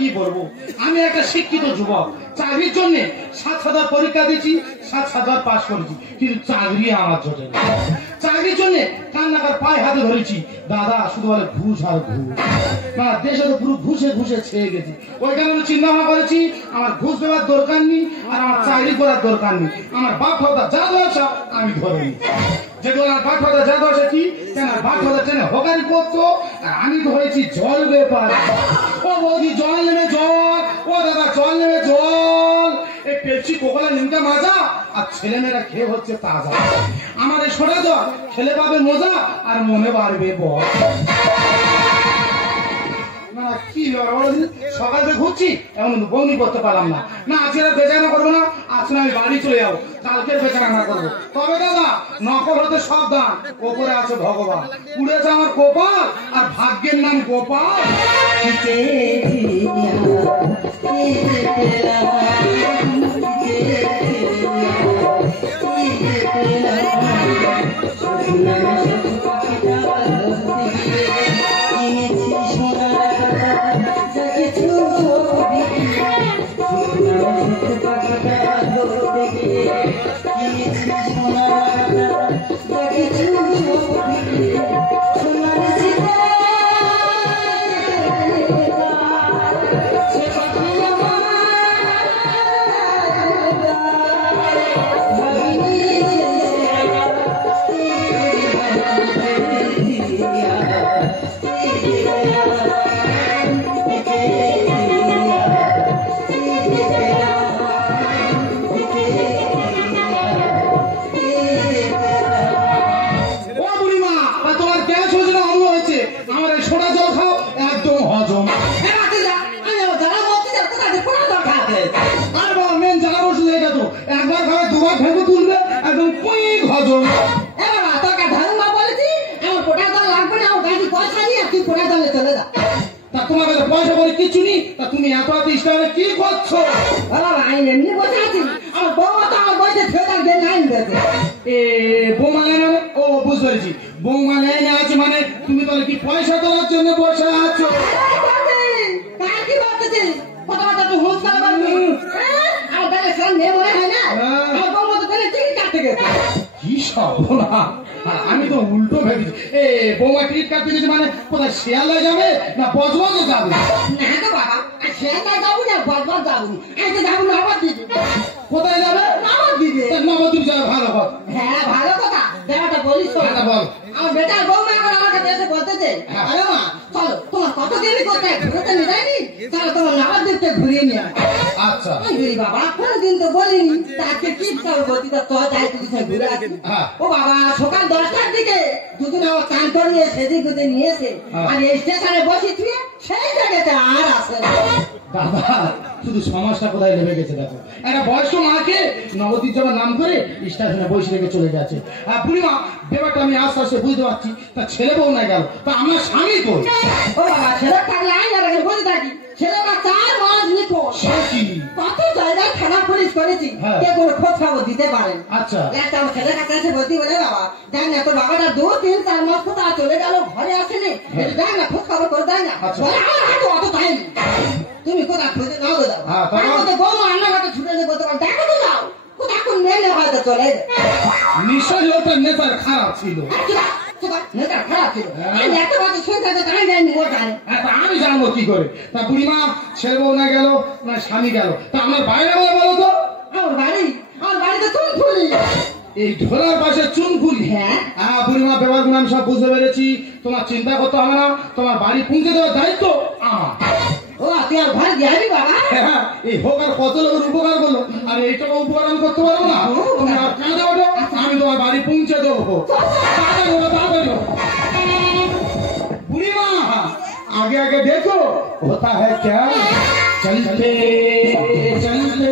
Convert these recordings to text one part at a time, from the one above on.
কি বলবো, আমি একটা শিক্ষিত যুবক, চাকরির জন্য 7,000 পরীক্ষা দিয়েছি, 7,000 পাস করেছি, কিন্তু চাকরি আমার জোটে না। চাকরির জন্য কান্নাকার পায়ে হাতে ধরেছি, দাদা শুধু বলে ঘুষ আর ঘুষ। না, দেশে তো পুরো ঘুষে ঘুষে ছেয়ে গেছি। ওইখানে আমি চিন্তা ভাবনা করেছি আমার ঘুষ দেওয়ার দরকার নেই, আর আমার চাকরি করার দরকার নেই। আমার বাপ দাদা যা ব্যবসা আমি ধরে নিই। যেগুলো আমার বাপ দাদা যা ব্যবসা কি কেন, বাপ দাদা ট্রেনে হকারি করতো, আর আমি তো হয়েছি জল ব্যাপার। ও বৌদি জল নেবে জল, ও দাদা জল নেবে জল। এই পেপসি কোকোলা নিমটা মাজা, আর ছেলে মেয়েরা খেয়ে হচ্ছে তাজা। আমার এই সোনা জল খেলে পাবে মজা, আর মনে বাড়বে বল। কি সকাল থেকে ঘুরছি, এমন বৌনি করতে পারলাম না। না আজকে বেচারা করবো না, আজকে আমি বাড়ি চলে যাবো, কালকের বেচারা না করবো। তবে দাদা নকল হতে সাবধান, ওপরে আছে ভগবান, উড়েছে আমার কপাল, আর ভাগ্যের নাম গোপাল। পয়সা করে কিছু নি, তা তুমি এত এত ইস্টারে কি করছো? এমনি বসে আছি, আমার বৌমা তো আমার বসে বৌমা নেই, ও বুঝতে পেরেছি, বৌমা নেই না আছে মানে তুমি তাহলে কি পয়সা তোলার জন্য বসে আছো? কি ভাবতেছি কথাবার্তা তো হুঁশ করা পারবি, আমার তাহলে সব মেয়ে মনে হয় না, আমার বৌমা তো তাহলে টিকিট কাটতে গেছে। কি সব না, আমি তো উল্টো ভেবেছি। বৌমা টিকিট কাটতে গেছে মানে কোথায় শিয়ালদায় যাবে না বজবজে যাবে? না তো বাবা, শিয়ালদায় যাবো না বজবজ যাবো, আমি তো যাবো নবদ্বীপে। কোথায় যাবে? নবদ্বীপে। নবদ্বীপ যাবে, ভালো কথা। হ্যাঁ ভালো কথা, ব্যাপারটা বলিস তো। বল। আমার বেটার বৌমা এখন আমার কাছে এসে বলতেছে, আরে মা চলো তোমার কতদিন কোথায় ঘুরতে নিয়ে যায়নি, চলো তোমার নবদ্বীপকে ঘুরিয়ে নিয়ে। আচ্ছা বাবা কোনদিন তো বলিনি, তাকে কি বলতি তো তাই তুই ঘুরে আসি। ও বাবা সকাল 10টার দিকে দুদিন আমার চান করে নিয়ে সেদিক গুদে নিয়েছে, আর এই স্টেশনে বসে তুই সেই জায়গাতে আর আসে না। দাদা শুধু সমাজটা কোথায় নেমে গেছে দেখো, একটা বয়স্ক মাকে নবদ্বীপ যাবার নাম করে স্টেশনে বসে রেখে চলে যাচ্ছে। পূর্ণিমা ব্যাপারটা আমি আস্তে আস্তে বুঝতে পারছি, তা ছেলে বউ না গেল, তা আমার স্বামী কই? ও বাবা ছেলে থাকলে আই আর বসে থাকি, ছেলেটা 4 মাস নিখোঁজ, কত জায়গায় থানা পুলিশ করেছি, কে কোনো খোঁজ খবর দিতে পারেন। আচ্ছা একটা আমার ছেলের কাছে এসে বলতে বলে বাবা দেখ না তোর বাবাটা 2-3-4 মাস কোথাও চলে গেল, ঘরে আসেনি, দেখ না খোঁজ খবর করে দেয় না। আমার হাতে অত টাইম, তুমি কোথায় খুঁজে নাও তো দাও, বৌমা রান্নাঘাটে ছুটে যে বলতে পারো দেখো তো যাও কোথায় কোন মেলে হয়তো চলে যায়। নিশ্চয়ই ওটা নেতার খারাপ ছিল, নেতার খারাপ ছিল, আমি একটা বছর শুনতে তো তাই যায়নি ওটাই। আমি জানবো কি করে? তা বুড়িমা ছেলে বউ না গেল না স্বামী গেল, তা আমার বাইরে বলো তো? আমার বাড়িতে চুনফুলি, এই ঢোলার পাশে চুনফুলি। হ্যাঁ বুড়িমা ব্যাপার গুলো আমি সব বুঝতে পেরেছি, তোমার চিন্তা করতে হবে না, তোমার বাড়ি পৌঁছে দেওয়ার দায়িত্ব আমার। ও তুই আর ঘরে যাবি বাবা? হ্যাঁ এই হোক আর কত লোকের উপকার করলো, আর এইটাকে উপকার আমি করতে পারবো না? তুমি আর কাঁদে ওঠো, আমি তোমার বাড়ি পৌঁছে দেবো। বুড়িমা आगे आगे देखो होता है क्या, चलते चलते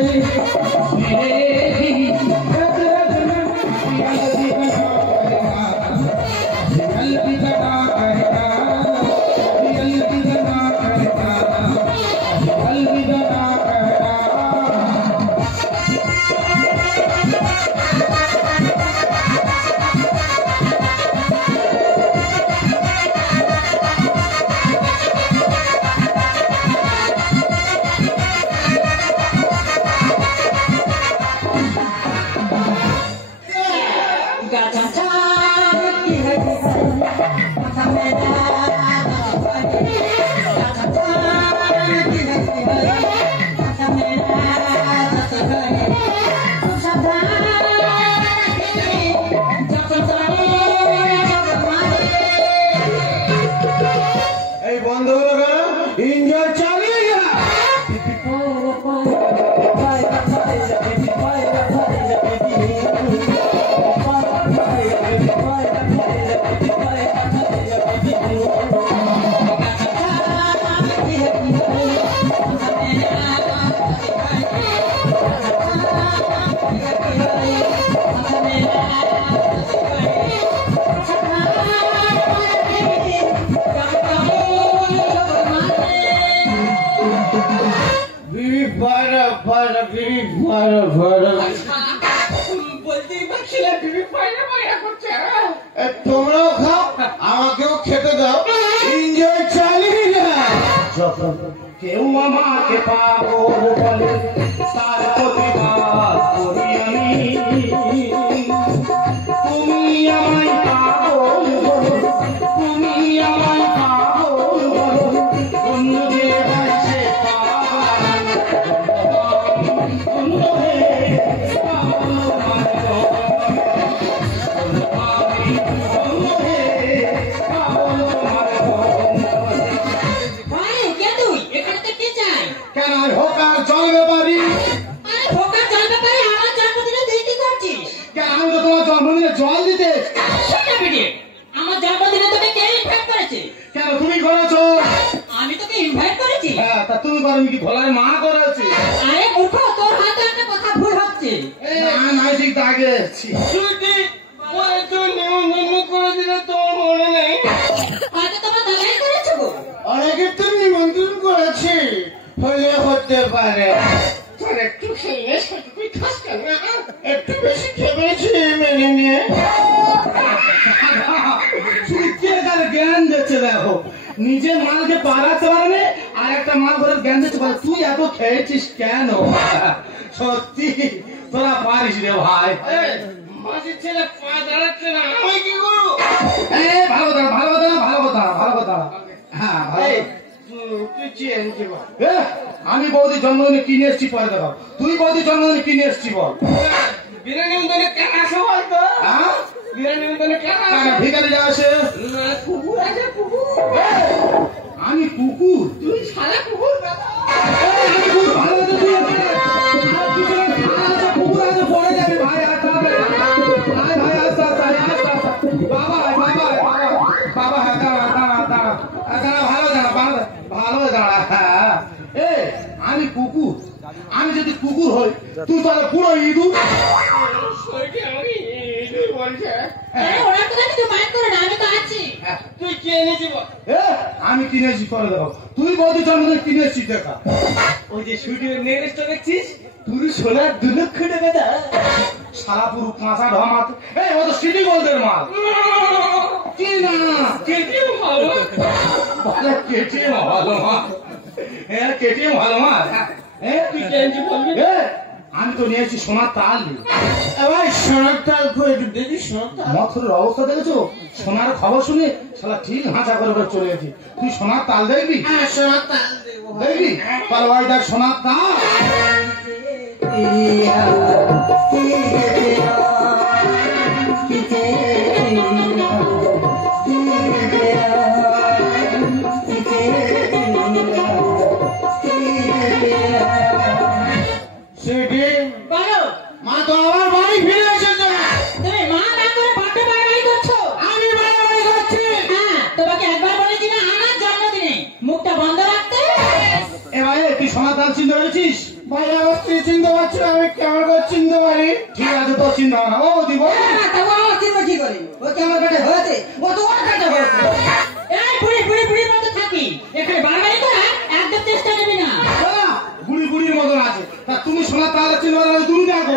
তোমরাও খাও, আমাকেও খেতে দাও, এনজয় চালিয়ে না। কেউ আমাকে পাগল বলে, তার প্রতিবাদ করি আমি। তুমি আমায় পাগল বলো, তুমি আমায় পাগল বলো, অন্য যে আছে পাগল, অন্য হে পাগল মানে কেন হোকার জন্মে পারি? কেন আমি তো তোমার জন্মদিনে জল দিতে? আমার জন্মদিনে তোকে কে ইনভাইট করেছে? কেন তুমি করেছো? আমি তোকে ইনভাইট করেছি। হ্যাঁ, তা তুমি করো কি ভোলার মা করেছি? আরে মূর্খ, তোর হাতে একটা কথা ভুল হচ্ছে। না নাই ঠিক তাকে হয়তো তোমার দাদাই করেছো গো। অনেকে তো নিমন্ত্রণ করেছে, হলে হতে পারে। একটু খেয়ে তুই খাস কেন? একটু বেশি খেয়েছি মেনে নিয়ে। তুই কে তার জ্ঞান দিচ্ছে? দেখো নিজের মালকে পারাতে পারে আর একটা মাল ধরে জ্ঞান দিচ্ছে পারে। তুই এত খেয়েছিস কেন? সত্যি তোরা পারিস রে ভাই। মাঝে ছেলে পা দাঁড়াচ্ছে না, আমি কি করবো? ভালো কথা, ভালো কথা, ভালো কথা, ভালো কথা। হ্যাঁ তুই চেন কি বল? আমি বৌদি জন্মদিনে কিনে এসছি পরে দেখাও। তুই বৌদি জন্মদিনে কিনে এসছি বল। বিনা নিমন্ত্রণে কেন আসো বলতো? হ্যাঁ, বিনা নিমন্ত্রণে কেন ভিখারি যা আসে? কুকুর আছে, কুকুর। আমি কুকুর? তুই শালা কুকুর দাদা। আমি কুকুর ভালো আছে, তুই কুকুর আছে পড়ে যাবি ভাই। আস্তে আস্তে ভাই, আস্তে আস্তে আস্তে আস্তে। বাবা বাবা হ্যাঁ, দাঁড়া দাঁড়া দাঁড়া দাঁড়া, ভালো দাঁড়া, ভালো দাঁড়া। হ্যাঁ আমি কুকুর। আমি যদি কুকুর হই তুই তাহলে পুরো ইঁদুর। ওরা তো কিছু মাইন্ড করে না, আমি তো আছি। তুই কে এনেছি বল? আমি কিনেছি করে দেবো। তুই বৌদি জন্মদিনে কিনেছি দেখা। ওই যে স্টুডিও নেক্সট দেখছিস, তুই সোনার 2 লক্ষ টাকা দা। সারা পুরো কাঁচা ঢমাত। ও তো সিটি গোল্ডের মাল। কি না কেটিএম ভালো, ভালো কেটিএম ভালো মাল। কেটিএম ভালো মাল। তুই কে এনেছি বলবি? আমি তো নিয়েছি সোনার তাল। ভাই সোনার তাল করে দেখি, সোনার তাল। মথুরের অবস্থা দেখেছো? সোনার খবর শুনে শালা ঠিক হাঁচা করে চলে গেছি। তুই সোনার তাল দেখবি? হ্যাঁ সোনার তাল দেবো। দেখবি তাহলে ভাই দেখ সোনার তাল। মা তো আবার বাড়ি ফিরে এসেছে। তুমি মা না করে বাপে বাড়াবাড়ি করছো। আমি বাড়াবাড়ি করছি? হ্যাঁ, তোমাকে একবার বলেছি না আমার জন্মদিনে মুখটা বন্ধ রাখতে। ভাই তুই সোনার তাল চিনতে পেরেছিস? ভাই আমার স্ত্রী চিনতে পারছি না, আমি কেমন করে চিনতে পারি? ঠিক আছে, তোর চিন্তা না। ও দিব তবু আমার চিনবো কি করে? ও কি আমার পেটে হয়েছে? ও তো ওর পেটে হয়েছে। এই বুড়ির মতো থাকি, এখানে বাড়াবাড়ি করা একদম চেষ্টা নেবি না। বুড়ির মতন আছে। তা তুমি সোনার তাল চিনতে পারো? তুমি দেখো।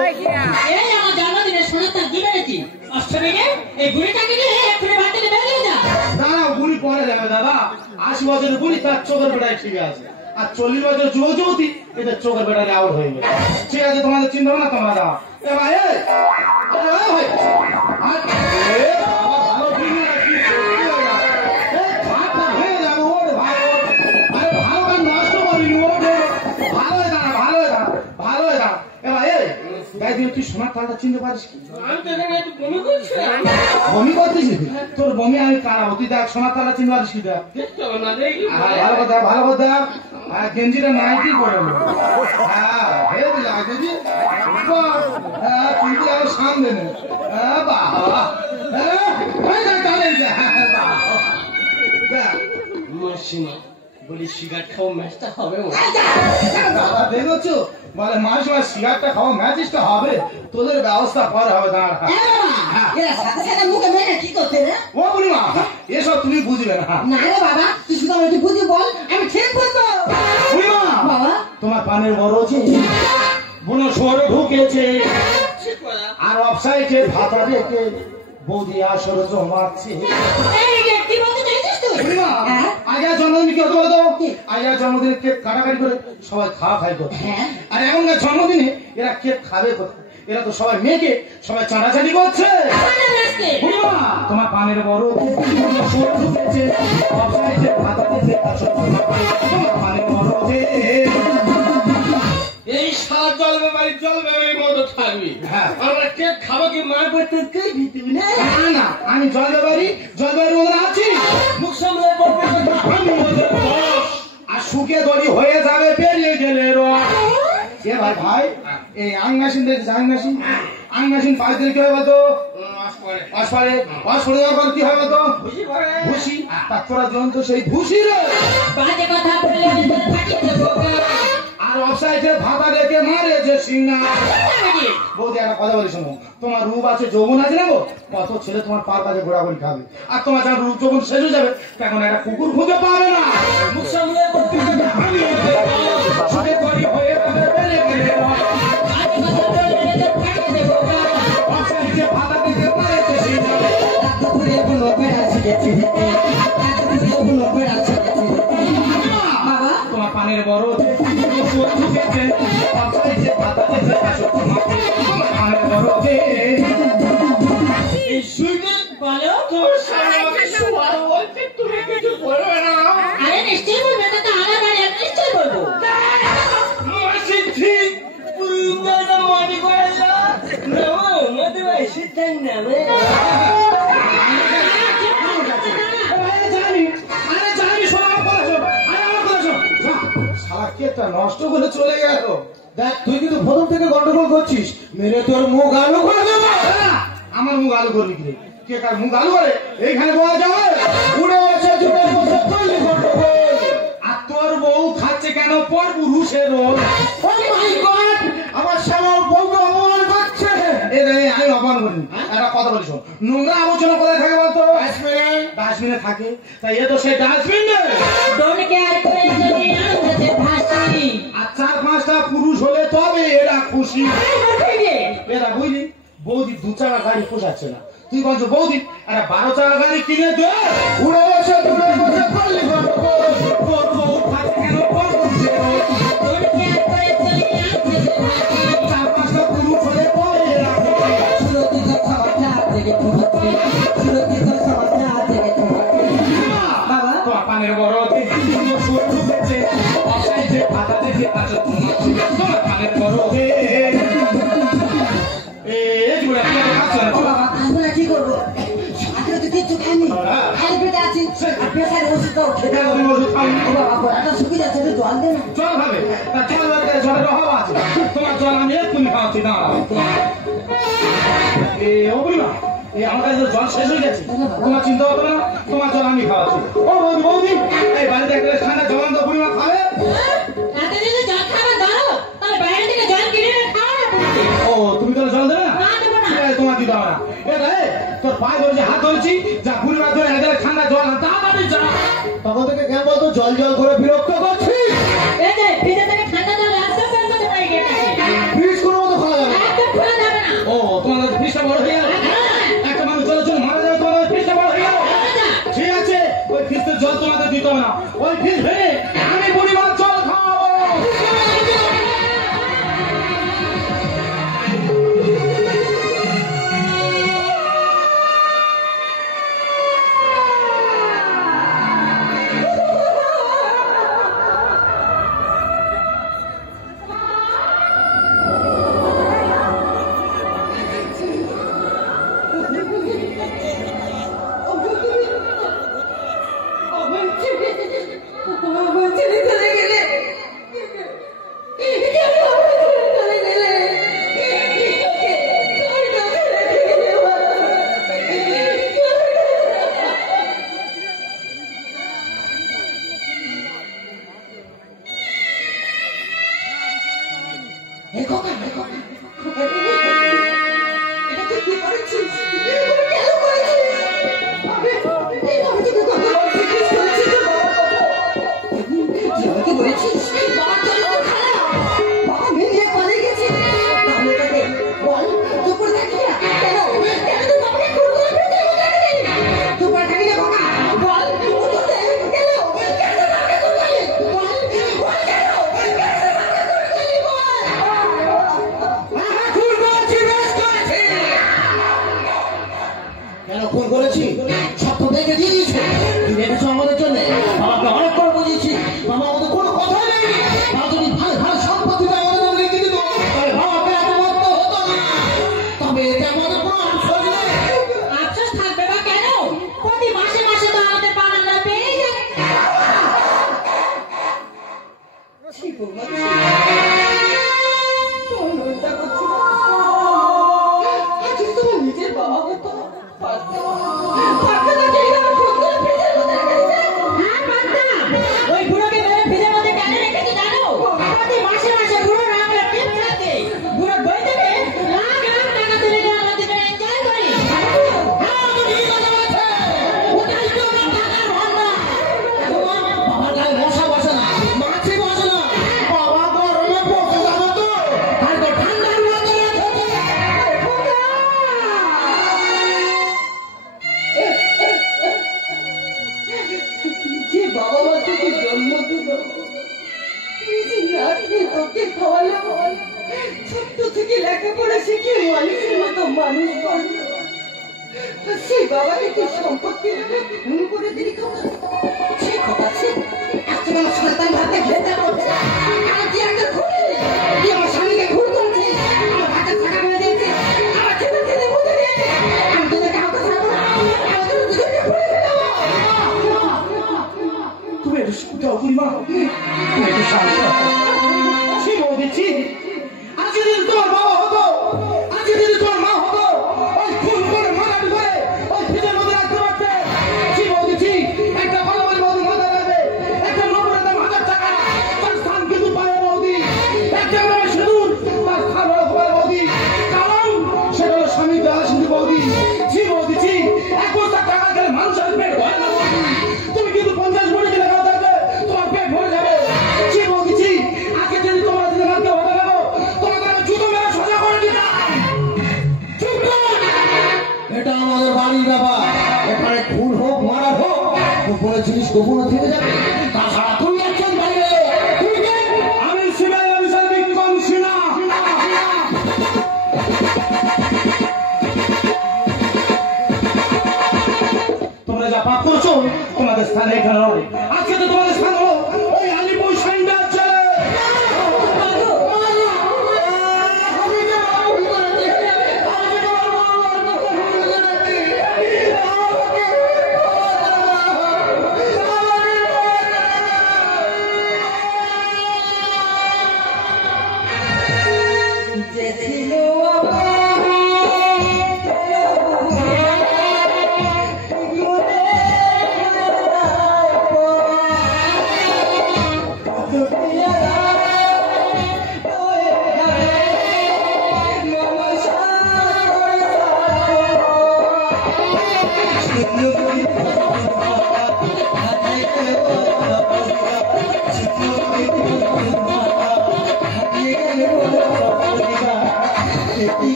এই আমার জন্মদিনে সোনার তাল কি বেড়েছি? অষ্টমীকে এই বুড়িটাকে নিয়ে এক্ষুনি বাড়ি থেকে বেরিয়ে যা। দাঁড়াও, বুড়ি পরে যাবে দাদা। 80 বছরের বুড়ি, তার চোখের বেটায় ঠিক আছে। আর 40 বছর যুবতী, এদের চোখের বেটায় আউট হয়ে গেছে। ঠিক আছে, তোমাদের চিন্তা না, তোমরা দাও। এ ভাই সোনার তালটা চিনতে পারিস কি? আমি তো এখানে একটু বমি করছি। বমি করছিস? তোর বমি আমি কারাবো, তুই দেখ সোনার তালটা চিনতে পারিস কি? দেখ দেখতে হবে না, দেখি। ভালো কথা, ভালো কথা। গেঞ্জিটা নাইটি করে নে। তুই তো আরো সামনে নে। বাবা মাসিমা বলি সিগারেট খাও, ম্যাচটা হবে। দাদা দেখছো বলে মাস মাস সিগারেটটা খাওয়া ম্যাচিসটা হবে, তোদের ব্যবস্থা পরে হবে। দাঁড়া এরা সাথে সাথে মুখে মেরে কি করতে রে? ও বুড়িমা, এসব তুমি বুঝবে না। না রে বাবা, তুই শুধু আমাকে বুঝি বল, আমি ঠিক বলবো। বুড়িমা, বাবা তোমার পানের বড় আছে, বুনো সর ঢুকেছে, আর অফসাইডে ভাতা দেখে বৌদি আসর জমাচ্ছে। এই যে কি বলতে চাইছিস তুই? বুড়িমা, হ্যাঁ? আজ আর জন্মদিন কি হতে বলো তো? আজ আর জন্মদিনে কেক কাটাকাটি করে সবাই খাওয়া খাই করছে। হ্যাঁ। আর এখনকার জন্মদিনে এরা কেক খাবে কোথায়? এরা তো সবাই মেয়েকে সবাই চাঁদাচাঁদি করছে। বুড়িমা, তোমার পানের বড় সর ঢুকেছে, অফসাইডে ভাতা দেখে আসর জমাচ্ছে। তোমার পানের বড় এই সারা জল বেমারি জল বেমারি মতো থাকবি। হ্যাঁ। আমরা কেক খাবো কি মা করতে কে দিতে না? না না, আমি জলবাড়ির মধ্যে আছি। মুখ সামলে বলবে আমি ওদের বস। আর শুকে দড়ি হয়ে যাবে বেরিয়ে গেলে এ ভাই ভাই, এই আং মেশিন দেখছিস? আং মেশিন পাঁচ দিন কি হয় বলতো? ওয়াশ করে দেওয়ার পর কি হয় বলতো? ভুসি। তার তোরা জন্তু সেই ভুসি রে। বাজে কথা বললে আমি তোর ফাটিয়ে দেবো। আর অফসাইডে ভাতা রেখে মারে যে সিংহা। বৌদি একটা কথা বলি শোনো, তোমার রূপ আছে, যৌবন আছে না গো, কত ছেলে তোমার পার কাছে ঘোরাঘুরি খাবে। আর তোমার যখন রূপ যৌবন শেষ হয়ে যাবে তখন একটা কুকুর খুঁজে পাবে না। মুখ সামলে বলতে আমি ওদের বস। শুকে দড়ি হয়ে যাবে বেরিয়ে গেলে বাজে কথা বললে তোর ফাটিয়ে দেবো। অফসাইডে ভাতা রেখে মারে যে সিংহা। দুপুরে কোনো বেড়া ছিঁড়েছে, দুপুরে কোনো বেড়া ছিঁড়েছে। বাবা তোমার পানের বড় ঢুকেছে, অফসাইডে ভাতা রেখে আসো তোমাকে। তোমার পানের বড় এই শুনে বলো তোর সামনে আমাকে শোয়ার বলছে, তুমি কিছু বলবে না। আরে নিশ্চয়ই বলবে, তো আমার বাড়ি আমি নিশ্চয়ই বলবো। মাসি ঠিক পুরো মনে করে না মধ্যে মাসি তাই না নষ্ট করে চলে গেল। দেখ তুই কিন্তু প্রথম থেকে গন্ডগোল করছিস, মেরে তোর মুখ আলু করে দেবো। আমার মুখ আলু করবি কি? কে কার মুখ আলু করে? এইখানে বলা যাবে? উড়ে এসে জুড়ে বসে করলি গন্ডগোল। আর তোর বউ খাচ্ছে কেন পর পুরুষের রোল? আমার শ্যামল বউকে অপমান করছে। আমি অপমান করিনি, একটা কথা বলি শোন, নোংরা আবর্জনা কোথায় থাকে বলতো? ডাস্টবিনে থাকে। তাই এ তো সেই ডাস্টবিন নেই। আর 4-5টা পুরুষ হলে তবে এরা খুশি। এরা বুঝলি বৌদি 2 চাকা গাড়ি পোষাচ্ছে না, তুই বলছো বৌদি একটা 12 চাকা গাড়ি কিনে দে। উড়ে বসে দূরে বসে করলি গন্ডগোল। তোর বউ খাচ্ছে কেন পর পুরুষের রোল? 4-5টা পুরুষ হলে তবে এরা বাবা তোমার পানের বড় ঢুকেছে, অসাইডে ভাতা দেখে আসো তোমার পানের বড় বাবা আমরা কি করবো? আজকে তো কিচ্ছু খাইনি, খালি পেটে আছি, আর প্রেসারের ওষুধটাও খেতে হবে। বাবা একটা শুকিয়ে যাচ্ছে, একটু জল দে না। জল খাবে? তার জলের অভাব আছে, তোমার জল আমি এক্ষুনি খাওয়াচ্ছি। দাঁড়াও আমার কাছে জল শেষ হয়ে গেছে, তোমার চিন্তা হতো না, তোমার জল আমি খাওয়াচ্ছি। ও বৌদি বৌদি, এই বাড়িতে একটা ঠান্ডা জল আনতো, বুড়িমা খাবে? ও তুমি তো জল দেবে না? তোমার দিতে হবে না। তোর পায়ে ধরেছি, হাত ধরেছি, যা বুড়িমা ধরে এদের ঠান্ডা জল আন, তাড়াতাড়ি যা। তখন থেকে কেন বলতো জল জল করে বিরক্ত করছি? ফ্রিজ কোনো মতো খোলা যাবে না। ও তোমাদের ফ্রিজটা বড় হয়ে গেল, একটা মানুষ জলের জন্য মারা যাবে, তোমাদের ফ্রিজটা বড় হয়ে গেল। ঠিক আছে, ওই ফ্রিজের জল তোমাদের দিতে হবে না, ওই ফ্রিজ ভেঙে আমি বুড়িমার জল খাওয়াবো। বলেছি সব তো দেখে দিয়েছে তুই দেখেছো আমাদের জন্য বাবাকে অনেক করে বুঝিয়েছি বাবা আমাদের কোনো কথাই নেই বাবা যদি ভালো ভালো সম্পত্তিটা আমাদের নামে লিখে দিত তাহলে বাবাকে এত মত হতো না তবে এটা আমাদের কোনো আফসোস নেই আফসোস থাকবে বা কেন প্রতি মাসে মাসে তো আমাদের বারান্দা পেয়ে যাবে নিজের বাবা হতো ওই বুড়োকে মেরে ফ্রিজের মধ্যে কেন রেখেছি জানো প্রতি মাসে মাসে বুড়ো রাগ টিপ থাকে বুড়ো বই থেকে লাখ লাখ টাকা তুলে নিয়ে আমরা দুটো এনজয় করি বাবার গায়ে মশা বসে না মাছি বসে না বাবা গরমে পড়তে যাবে তো তাই তো ঠান্ডার মধ্যে যে বাবা মা তোকে জন্ম দিল তোকে খাওয়ালো ছোট্ট থেকে লেখাপড়া শিখে মানুষের মতো মানুষ করলো সেই বাবাকে তুই সম্পত্তি নেবে খুন করে দিলি ঠিক আছে আজকে আমার সন্তান ভাতে খেতে করছে আর তুই একটা খুলে তুই আমার স্বামীকে খুন করছিস আমার ভাতে থাকা মেরে দিয়েছিস আমার খেতে খেতে বুঝে দিয়েছিস আমি তোদের কাউকে ছাড়বো না আমাদের দুজনকে খুলে ফেলবো তুমি একটু শুনতেও বুড়িমা তুমি একটু শান্ত সে বলেছি আজকে যদি তোমার বাবা হতো আজকে যদি তোমার মা হতো ওই খুন করে মারামারি করে ওই ফ্রিজের মধ্যে রাখতে পারতে সে বলেছি একটা ভালো ভালো বৌদি মাথা রাখবে একটা নবরের দাম 1000 টাকা তার স্থান কিন্তু পায় বৌদি একটা গ্রামে সিঁদুর তার স্থান হলো তোমার বৌদি কারণ সেটা হলো স্বামী দেওয়া সিন্ধু বৌদি সে বলেছি 1 বস্তা টাকা খেলে মানুষের পেট ভরে না তুমি কিন্তু 50 বড়ি কিনে খাওয়া থাকবে তোমার পেট ভরে যাবে সে বলেছি আগে যদি তোমরা যদি রাখতে হতে লাগো তোমাদের আমি জুতো মেরে সোজা করে দিতাম চুপ করো এটা আমাদের বাড়ির ব্যাপার এখানে খুন হোক মারা হোক গোপনে জিনিস গোপনে থেকে যাবে তাছাড়া তুই একজন বাইরে তুই কে? আমি সিবিআই অফিসার বিক্রম সিনহা তোমরা যা পাপ করছো তোমাদের স্থান এখানে নয় আজকে তো তোমাদের স্থান হলো ওই আলিপুর সেন্টার জেলে যে ছিল Thank you.